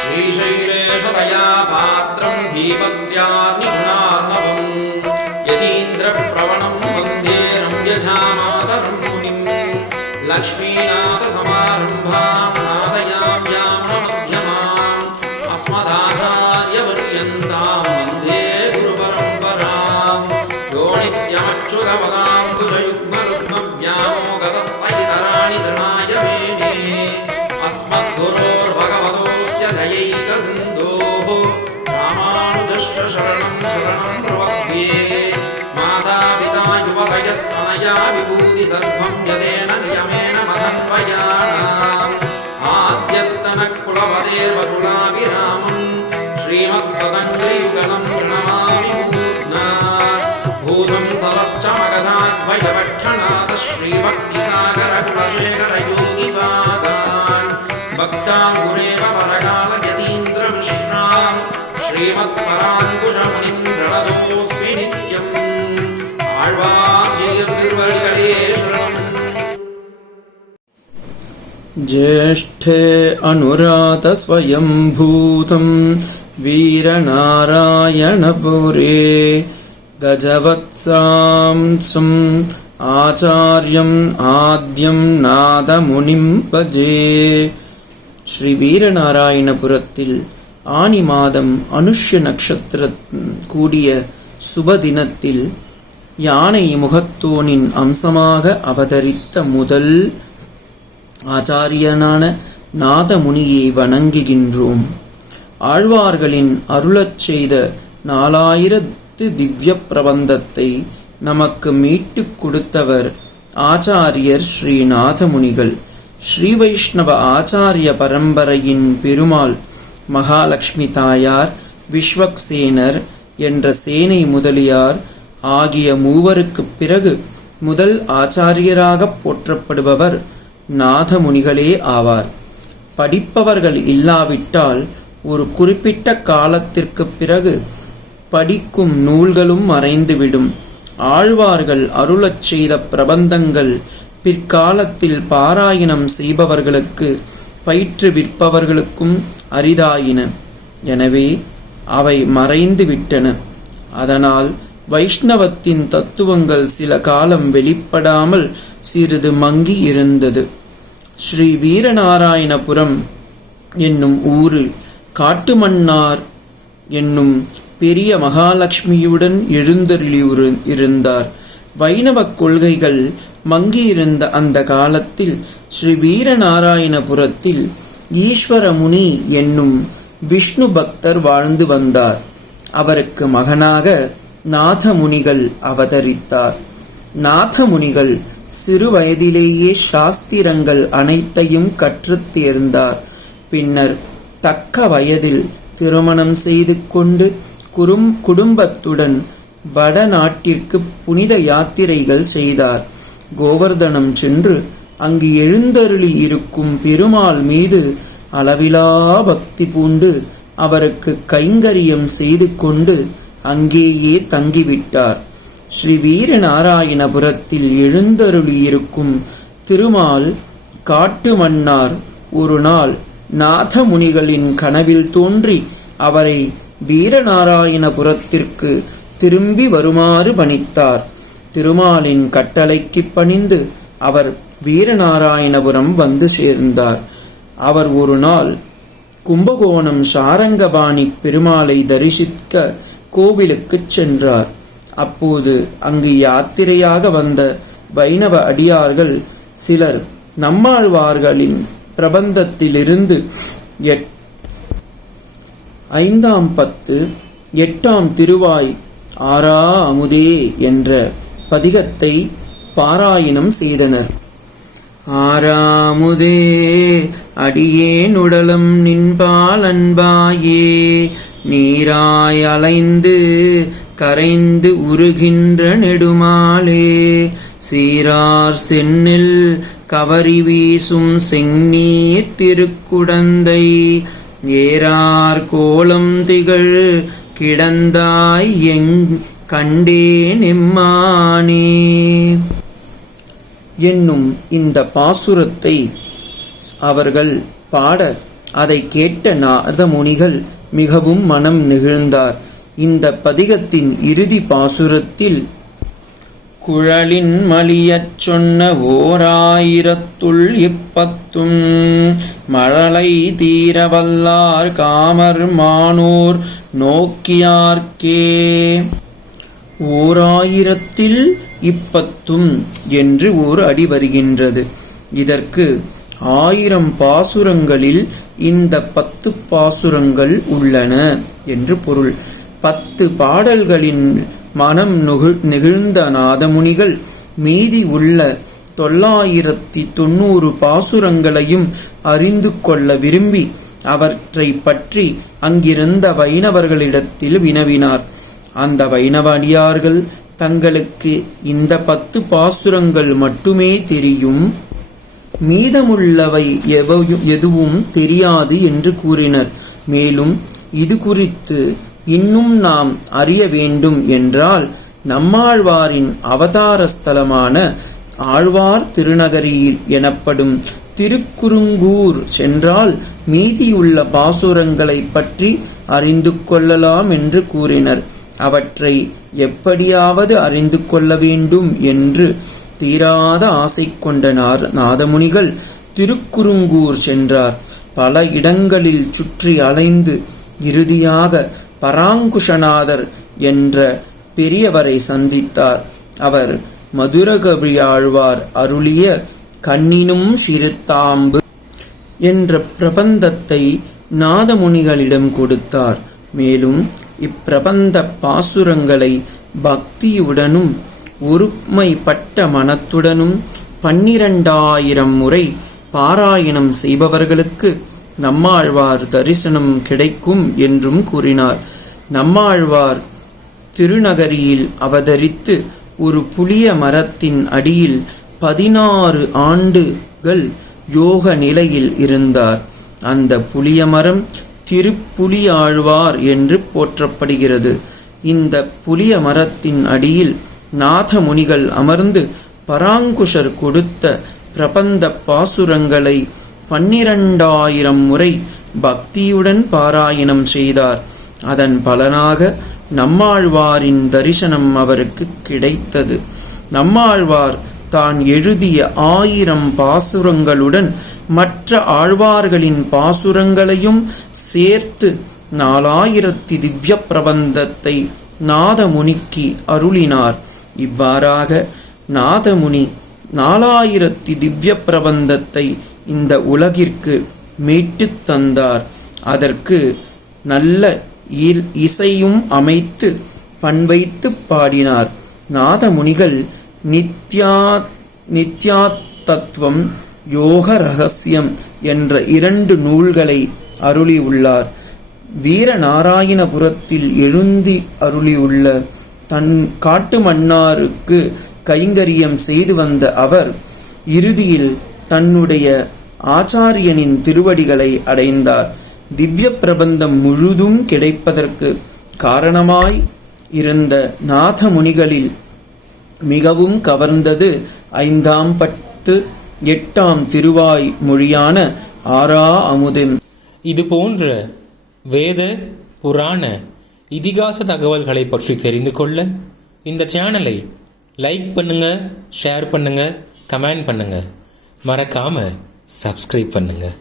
श्रीशैलेशतया पात्रम् दीपज्ञाति नाम शरणं शरणं प्रपद्ये मातापिता युवतयस्तनया विभूति सर्वं यदेन नियमेन मदन्वयानाम् आद्यस्तनकुलपतेर्वरुणाभिरामम् श्रीमत्तदङ्ग्रियुगलं प्रणमामि मूर्ध्ना भूतं सरश्च मगधाद्वयपठ्ठनाथ श्रीभक्तिसागरकुलशेखरयोगिपादान् ज्येष्ठे अनुरातस्वयम्भूतं वीरनारायणपुरे गजवत्सांसम् आचार्यम् आद्यं नादमुनिं भजे ஸ்ரீ வீரநாராயணபுரத்தில் ஆனி மாதம் அனுஷ்ய நட்சத்திர கூடிய சுபதினத்தில் யானை முகத்தோனின் அம்சமாக அவதரித்த முதல் ஆச்சாரியனான நாதமுனியை வணங்குகின்றோம். ஆழ்வார்களின் அருளச் செய்த நாலாயிரத்து திவ்ய பிரபந்தத்தை நமக்கு மீட்டுக் கொடுத்தவர் ஆச்சாரியர் ஸ்ரீநாதமுனிகள் ஸ்ரீ வைஷ்ணவ ஆச்சாரிய பரம்பரையின் பெருமாள் மகாலட்சுமி தாயார் விஸ்வக்சேனர் என்ற சேனை முதலியார் ஆகிய மூவருக்குப் பிறகு முதல் ஆச்சாரியராகப் போற்றப்படுபவர் நாதமுனிகளே ஆவார். படிப்பவர்கள் இல்லாவிட்டால் ஒரு குறிப்பிட்ட காலத்திற்குப் பிறகு படிக்கும் நூல்களும் மறைந்துவிடும். ஆழ்வார்கள் அருளச் செய்த பிரபந்தங்கள் பிற்காலத்தில் பாராயணம் செய்பவர்களுக்கு பயிற்றுவிப்பவர்களுக்கும் அரிதாயின. எனவே அவை மறைந்து விட்டன அதனால் வைஷ்ணவத்தின் தத்துவங்கள் சில காலம் வெளிப்படாமல் சிறிது மங்கி இருந்தது ஸ்ரீ வீரநாராயணபுரம் என்னும் ஊரில் காட்டுமன்னார் என்னும் பெரிய மகாலட்சுமியுடன் எழுந்தருளியுரு இருந்தார். வைணவக் கொள்கைகள் மங்கியிருந்த அந்த காலத்தில் ஸ்ரீ வீரநாராயணபுரத்தில் ஈஸ்வரமுனி என்னும் விஷ்ணு பக்தர் வாழ்ந்து வந்தார். அவருக்கு மகனாக நாதமுனிகள் அவதரித்தார். நாதமுனிகள் சிறு வயதிலேயே சாஸ்திரங்கள் அனைத்தையும் கற்றுத் தேர்ந்தார். பின்னர் தக்க வயதில் திருமணம் செய்து கொண்டு குறும் குடும்பத்துடன் வடநாட்டிற்கு புனித யாத்திரைகள் செய்தார். கோவர்தனம் சென்று அங்கு எழுந்தருளி இருக்கும் பெருமாள் மீது அளவிலா பக்தி பூண்டு அவருக்கு கைங்கரியம் செய்து கொண்டு அங்கேயே தங்கிவிட்டார். ஸ்ரீ வீரநாராயணபுரத்தில் எழுந்தருளியிருக்கும் திருமால் காட்டு மன்னார் ஒரு நாள் நாதமுனிகளின் கனவில் தோன்றி அவரை வீரநாராயணபுரத்திற்கு திரும்பி வருமாறு பணித்தார். திருமாலின் கட்டளைக்கு பணிந்து அவர் வீரநாராயணபுரம் வந்து சேர்ந்தார். அவர் ஒரு நாள் கும்பகோணம் சாரங்கபாணி பெருமாளை தரிசிக்க கோவிலுக்குச் சென்றார். அப்போது அங்கு யாத்திரையாக வந்த வைணவ அடியார்கள் சிலர் நம்மாழ்வார்களின் பிரபந்தத்திலிருந்து எட் ஐந்தாம் பத்து எட்டாம் திருவாய் ஆறா அமுதே என்ற பதிகத்தை பாராயணம் செய்தனர். ஆறாமுதே அடியேன் உடலம் நின்பால் அன்பாயே நீராய் அலைந்து கரைந்து உருகின்ற நெடுமாலே சீரார் சென்னில் கவரி வீசும் செந்நீர் திருக்குடந்தை ஏறார் கோலம் திகழ் கிடந்தாய் எங் கண்டே நிம்மானே என்னும் இந்த பாசுரத்தை அவர்கள் பாட அதை கேட்ட நாரதமுனிகள் மிகவும் மனம் நெகிழ்ந்தார். இந்த பதிகத்தின் இறுதி பாசுரத்தில் குழலின் மலியச் சொன்ன ஓராயிரத்துள் இப்பத்தும் மழலை தீரவல்லார் காமர் மானோர் நோக்கியார்க்கே. ஓராயிரத்தில் இப்பத்தும் என்று ஒரு அடி வருகின்றது. இதற்கு ஆயிரம் பாசுரங்களில் இந்த பத்து பாசுரங்கள் உள்ளன என்று பொருள். பத்து பாடல்களின் மனம் நுகு நெகிழ்ந்த நாதமுனிகள் மீதி உள்ள தொள்ளாயிரத்தி தொண்ணூறு பாசுரங்களையும் அறிந்து கொள்ள விரும்பி அவற்றை பற்றி அங்கிருந்த வைணவர்களிடத்தில் வினவினார். அந்த வைணவ அடியார்கள் தங்களுக்கு இந்த பத்து பாசுரங்கள் மட்டுமே தெரியும். மீதமுள்ளவை எவையும் எதுவும் தெரியாது என்று கூறினர். மேலும் இது குறித்து இன்னும் நாம் அறிய வேண்டும் என்றால் நம்மாழ்வாரின் அவதார ஸ்தலமான ஆழ்வார் திருநகரியில் எனப்படும் திருக்குறுங்கூர் சென்றால் மீதியுள்ள பாசுரங்களை பற்றி அறிந்து கொள்ளலாம் என்று கூறினர். அவற்றை எப்படியாவது அறிந்து கொள்ள வேண்டும் என்று தீராத ஆசை கொண்ட நார- நாதமுனிகள் திருக்குறுங்கூர் சென்றார். பல இடங்களில் சுற்றி அலைந்து இறுதியாக பராங்குஷநாதர் என்ற பெரியவரை சந்தித்தார். அவர் மதுரகவி ஆழ்வார் அருளிய கண்ணினும் சிறுத்தாம்பு என்ற பிரபந்தத்தை நாதமுனிகளிடம் கொடுத்தார். மேலும் இப்பிரபந்த பாசுரங்களை பக்தியுடனும் ஒருமைப்பட்ட மனத்துடனும் பன்னிரண்டாயிரம் முறை பாராயணம் செய்பவர்களுக்கு நம்மாழ்வார் தரிசனம் கிடைக்கும் என்றும் கூறினார். நம்மாழ்வார் திருநகரியில் அவதரித்து ஒரு புளிய மரத்தின் அடியில் பதினாறு ஆண்டுகள் யோக நிலையில் இருந்தார். அந்த புளிய மரம் திருப்புலியாழ்வார் என்று போற்றப்படுகிறது. இந்த புளிய மரத்தின் அடியில் நாதமுனிகள் அமர்ந்து பராங்குஷர் கொடுத்த பிரபந்த பாசுரங்களை பன்னிரண்டாயிரம் முறை பக்தியுடன் பாராயணம் செய்தார். அதன் பலனாக நம்மாழ்வாரின் தரிசனம் அவருக்கு கிடைத்தது. நம்மாழ்வார் தான் எழுதிய ஆயிரம் பாசுரங்களுடன் மற்ற ஆழ்வார்களின் பாசுரங்களையும் சேர்த்து நாலாயிரத்தி திவ்ய பிரபந்தத்தை நாதமுனிக்கு அருளினார். இவ்வாறாக நாதமுனி நாலாயிரத்தி திவ்ய பிரபந்தத்தை இந்த உலகிற்கு மீட்டுத் தந்தார். அதற்கு நல்ல இசையும் அமைத்து பண்வைத்து பாடினார். நாதமுனிகள் நித்யா நித்யாத்தத்துவம் யோக ரகசியம் என்ற இரண்டு நூல்களை அருளியுள்ளார் வீரநாராயணபுரத்தில் எழுந்தி அருளியுள்ள தன் காட்டு மன்னாருக்கு கைங்கரியம் செய்து வந்த அவர் இறுதியில் தன்னுடைய ஆச்சாரியனின் திருவடிகளை அடைந்தார். திவ்ய பிரபந்தம் முழுதும் கிடைப்பதற்கு காரணமாய் இருந்த நாதமுனிகளில் மிகவும் கவர்ந்தது. ஐந்தாம் பத்து எட்டாம் திருவாய் மொழியான ஆறா அமுதம் இது போன்ற வேத புராண இதிகாச தகவல்களை பற்றி தெரிந்து கொள்ள இந்த சேனலை லைக் பண்ணுங்க ஷேர் பண்ணுங்க கமெண்ட் பண்ணுங்க. மறக்காம சப்ஸ்கிரைப் பண்ணுங்கள்